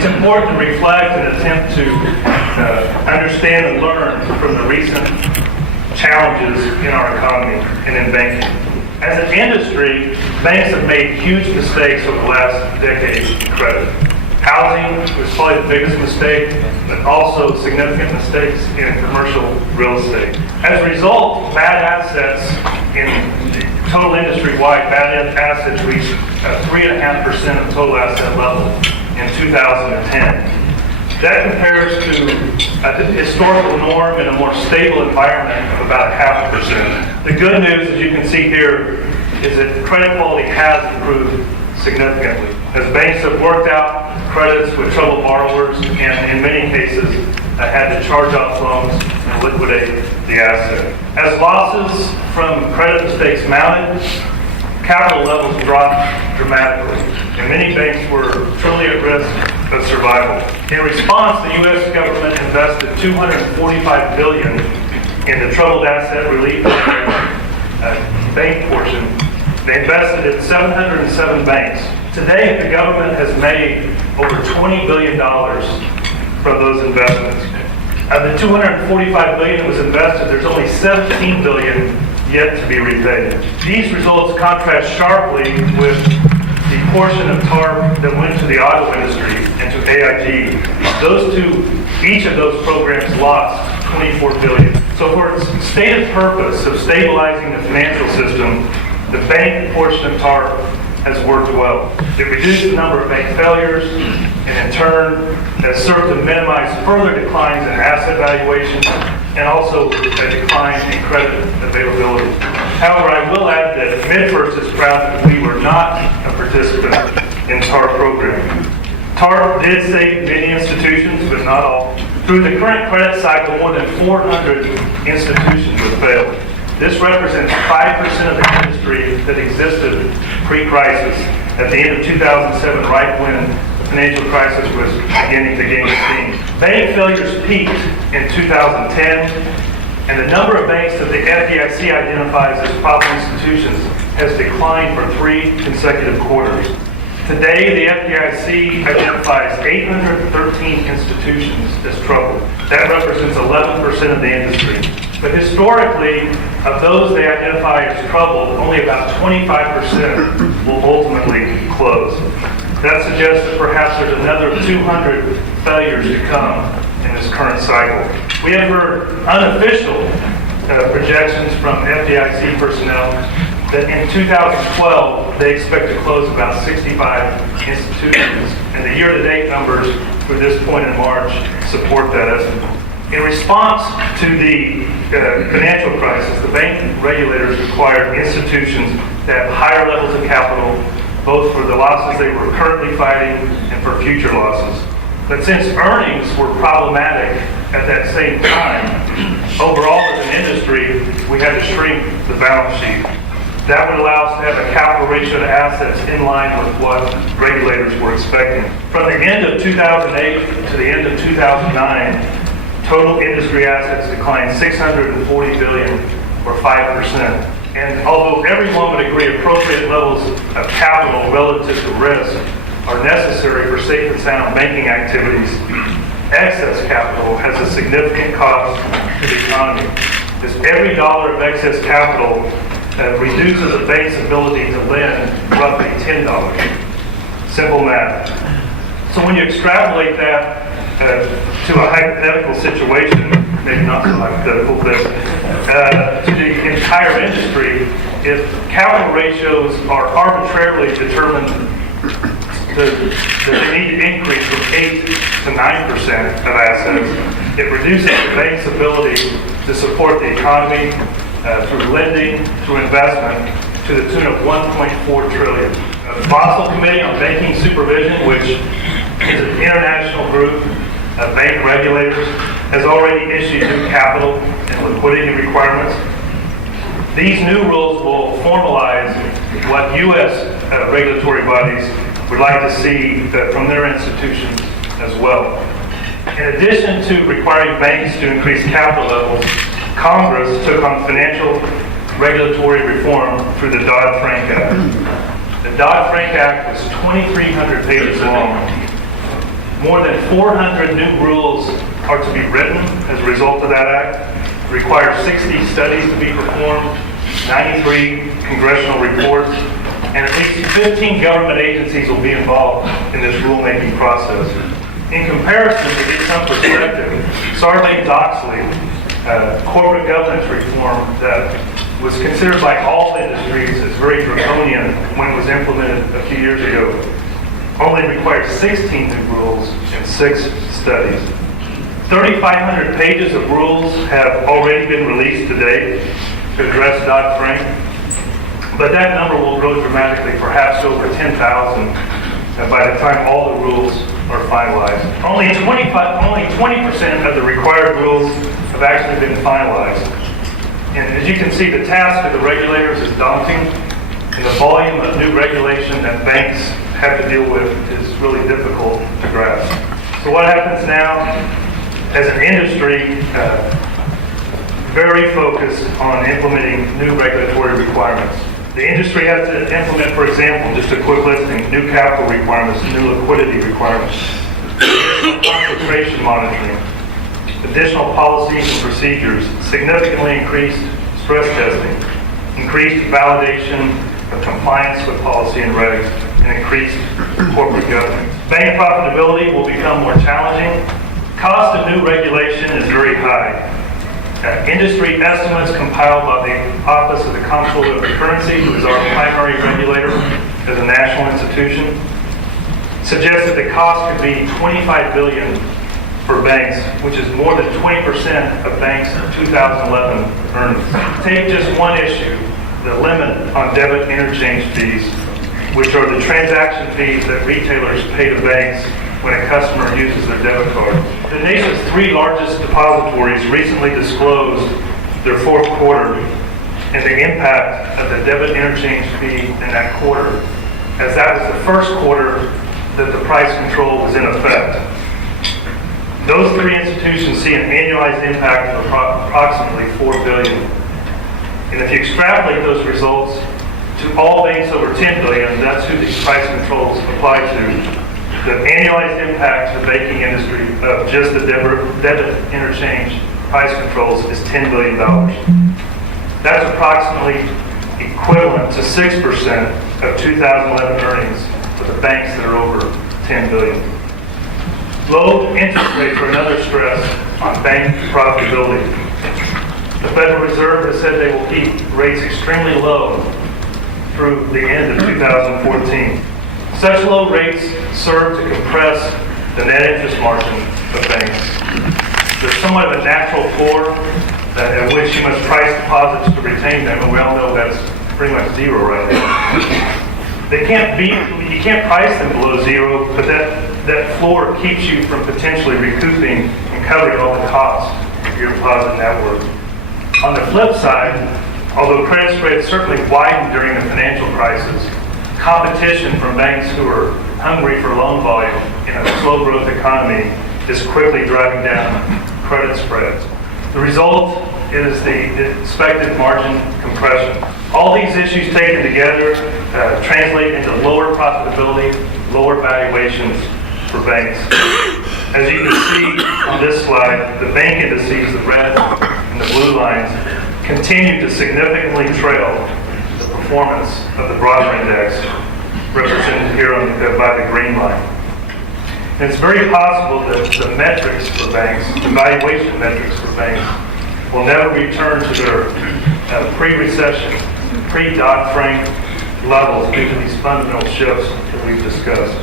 It's important to reflect and attempt to understand and learn from the recent challenges in our economy and in banking. As an industry, banks have made huge mistakes over the last decade in credit. Housing was probably the biggest mistake, but also significant mistakes in commercial real estate. As a result, bad assets in total industry-wide, bad assets reached 3.5% of total asset level in 2010. That compares to a historical norm in a more stable environment of about 0.5%. The good news, as you can see here, is that credit quality has improved significantly, as banks have worked out credits with troubled borrowers and in many cases had to charge off loans and liquidate the asset. As losses from credit mistakes mounted, capital levels dropped dramatically, and many banks were truly at risk of survival. In response, the U.S. government invested $245 billion in the troubled asset relief bank portion. They invested in 707 banks. Today, the government has made over $20 billion from those investments. Of the $245 billion that was invested, there's only $17 billion yet to be repaid. These results contrast sharply with the portion of TARP that went to the auto industry and to AIG. Each of those programs lost $24 billion. So for its stated purpose of stabilizing the financial system, the bank portion of TARP has worked well. It reduced the number of bank failures and in turn has served to minimize further declines in asset valuations and also a decline in credit availability. However, I will add that MidFirst's is proud that we were not a participant in TARP program. TARP did save many institutions, but not all. Through the current credit cycle, more than 400 institutions have failed. This represents 5% of the industry that existed pre-crisis at the end of 2007, right when the financial crisis was beginning to gain steam. Bank failures peaked in 2010, and the number of banks that the FDIC identifies as problem institutions has declined for 3 consecutive quarters. Today, the FDIC identifies 813 institutions as troubled. That represents 11% of the industry. But historically, of those they identify as troubled, only about 25% will ultimately close. That suggests that perhaps there's another 200 failures to come in this current cycle. We have heard unofficial projections from FDIC personnel that in 2012, they expect to close about 65 institutions, and the year-to-date numbers through this point in March support that estimate. In response to the financial crisis, the bank regulators required institutions to have higher levels of capital, both for the losses they were currently fighting and for future losses. But since earnings were problematic at that same time, overall as an industry, we had to shrink the balance sheet. That would allow us to have a capital ratio to assets in line with what regulators were expecting. From the end of 2008 to the end of 2009, total industry assets declined $640 billion, or 5%. And although everyone would agree appropriate levels of capital relative to risk are necessary for safe and sound banking activities, excess capital has a significant cost to the economy. As every dollar of excess capital reduces a bank's ability to lend roughly $10. Simple math. So when you extrapolate that to a hypothetical situation, maybe not so hypothetical, but to the entire industry, if capital ratios are arbitrarily determined that they need to increase from 8 to 9% of assets, it reduces the bank's ability to support the economy through lending, through investment, to the tune of $1.4 trillion. The Basel Committee on Banking Supervision, which is an international group of bank regulators, has already issued new capital and liquidity requirements. These new rules will formalize what U.S. Regulatory bodies would like to see from their institutions as well. In addition to requiring banks to increase capital levels, Congress took on financial regulatory reform through the Dodd-Frank Act. The Dodd-Frank Act was 2,300 pages long. More than 400 new rules are to be written as a result of that act. It requires 60 studies to be performed, 93 congressional reports, and at least 15 government agencies will be involved in this rulemaking process. In comparison, to get some perspective, Sarbanes-Oxley, corporate governance reform that was considered by all industries as very draconian when it was implemented a few years ago, only required 16 new rules and 6 studies. 3,500 pages of rules have already been released to date to address Dodd-Frank, but that number will grow dramatically, perhaps over 10,000 by the time all the rules are finalized. Only 20% of the required rules have actually been finalized. And as you can see, the task of the regulators is daunting, and the volume of new regulation that banks have to deal with is really difficult to grasp. So what happens now? As an industry, very focused on implementing new regulatory requirements. The industry has to implement, for example, just a quick listing, new capital requirements, new liquidity requirements, additional concentration monitoring, additional policies and procedures, significantly increased stress testing, increased validation of compliance with policy and regs, and increased corporate governance. Bank profitability will become more challenging. Cost of new regulation is very high. Industry estimates compiled by the Office of the Comptroller of the Currency, who is our primary regulator as a national institution, suggest that the cost could be $25 billion for banks, which is more than 20% of banks' 2011 earnings. Take just one issue, the limit on debit interchange fees, which are the transaction fees that retailers pay to banks when a customer uses their debit card. The nation's 3 largest depositories recently disclosed their fourth quarter and the impact of the debit interchange fee in that quarter, as that was the first quarter that the price control was in effect. Those 3 institutions see an annualized impact of approximately $4 billion. And if you extrapolate those results to all banks over $10 billion, that's who these price controls apply to. The annualized impact to the banking industry of just the debit interchange price controls is $10 billion. That's approximately equivalent to 6% of 2011 earnings for the banks that are over $10 billion. Low interest rates are another stress on bank profitability. The Federal Reserve has said they will keep rates extremely low through the end of 2014. Such low rates serve to compress the net interest margin of banks. There's somewhat of a natural floor at which you must price deposits to retain them, and we all know that's pretty much zero right now. You can't price them below zero, but that floor keeps you from potentially recouping and covering all the costs of your deposit network. On the flip side, although credit spreads certainly widened during the financial crisis, competition from banks who are hungry for loan volume in a slow growth economy is quickly driving down credit spreads. The result is the expected margin compression. All these issues taken together translate into lower profitability, lower valuations for banks. As you can see on this slide, the bank indices, the red and the blue lines, continue to significantly trail performance of the broader index, represented here by the green line. And it's very possible that the metrics for banks, the valuation metrics for banks, will never return to their pre-recession, pre-Dodd-Frank levels due to these fundamental shifts that we've discussed.